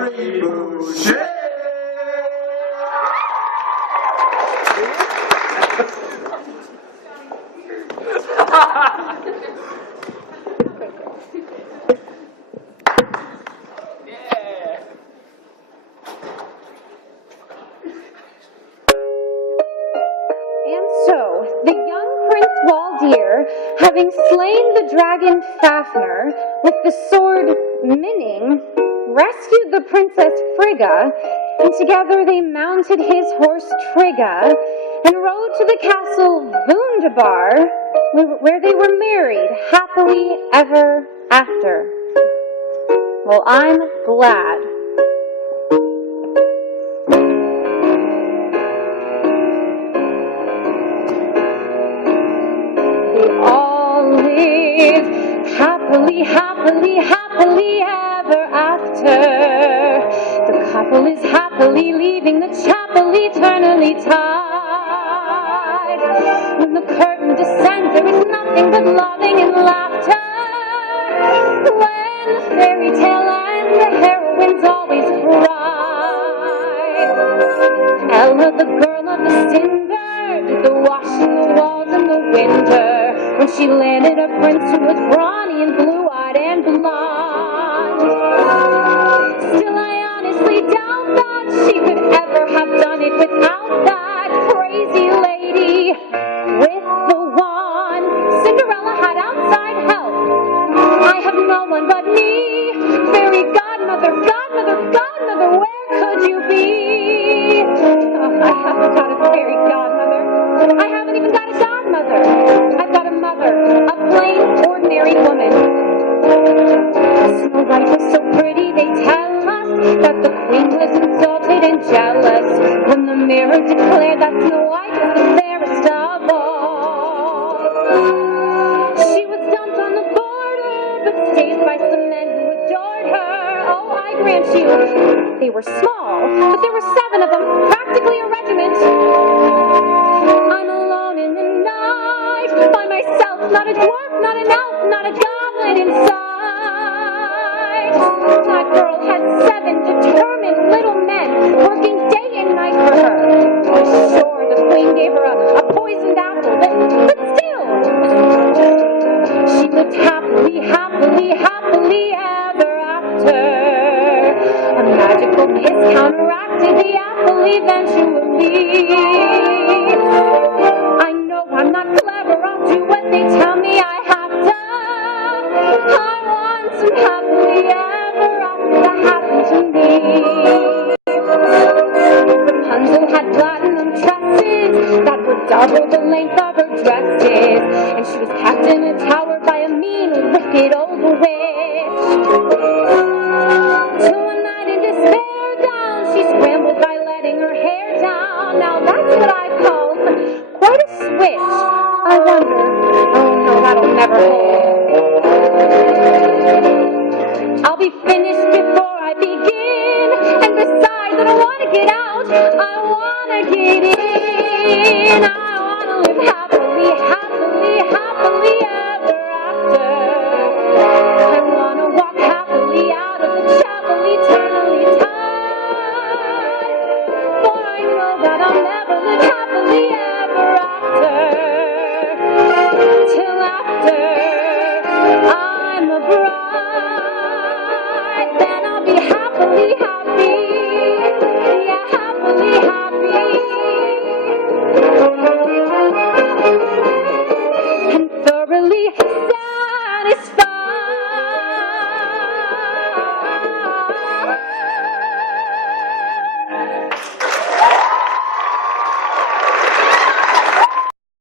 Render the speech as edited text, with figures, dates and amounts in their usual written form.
Aubree, Bouche. Having slain the dragon Fafnir with the sword Minning, rescued the princess Frigga, and together they mounted his horse Trigga and rode to the castle Wunderbar, where they were married happily ever after. Well, I'm glad. Happily, happily, happily ever after. The couple is happily leaving the chapel eternally tied. When the curtain descends, there is nothing but loving and laughter. When the fairy tale ends, the heroine's always bride. Ella, the girl of the cinder, did the washing the walls in the winter. When she landed a prince who was brawny and blue-eyed and blonde. Still, I honestly doubt that she could ever have done it without that crazy lady with the wand. Cinderella had outside help. I have no one but me. Fairy godmother, godmother, godmother, where could you be? Oh, I haven't got a fairy godmother. I haven't even got a godmother. I've got a mother, a plain, ordinary woman. Snow White was so pretty, they tell us that the queen was insulted and jealous when the mirror declared that Snow White was the fairest of all. She was dumped on the border, but stayed by some men who adored her. Oh, I grant you, they were small, but there were 7 of them, practically a regiment. I'm alone in the night, by myself, not a dwarf, not an elf, not a goblin inside. That girl had 7 determined little men working day and night for her. I'm sure the queen gave her a poisoned apple, but still, she lived happily, happily, happily ever after. A magical kiss counteracted the apple eventually. I know I'm not clever, I'll do what they tell me I have to. I want some happily ever after to happen to me. Rapunzel had platinum tresses that were double the length of her dresses, and she was kept in a tower by a mean, wicked old witch. Till one night in despair down, she scrambled by letting her hair down. Now that's what I call quite a switch. I wonder, oh no, that'll never hold. I'll be finished before I begin, and besides, I don't want to get out, I want to get in. I want to live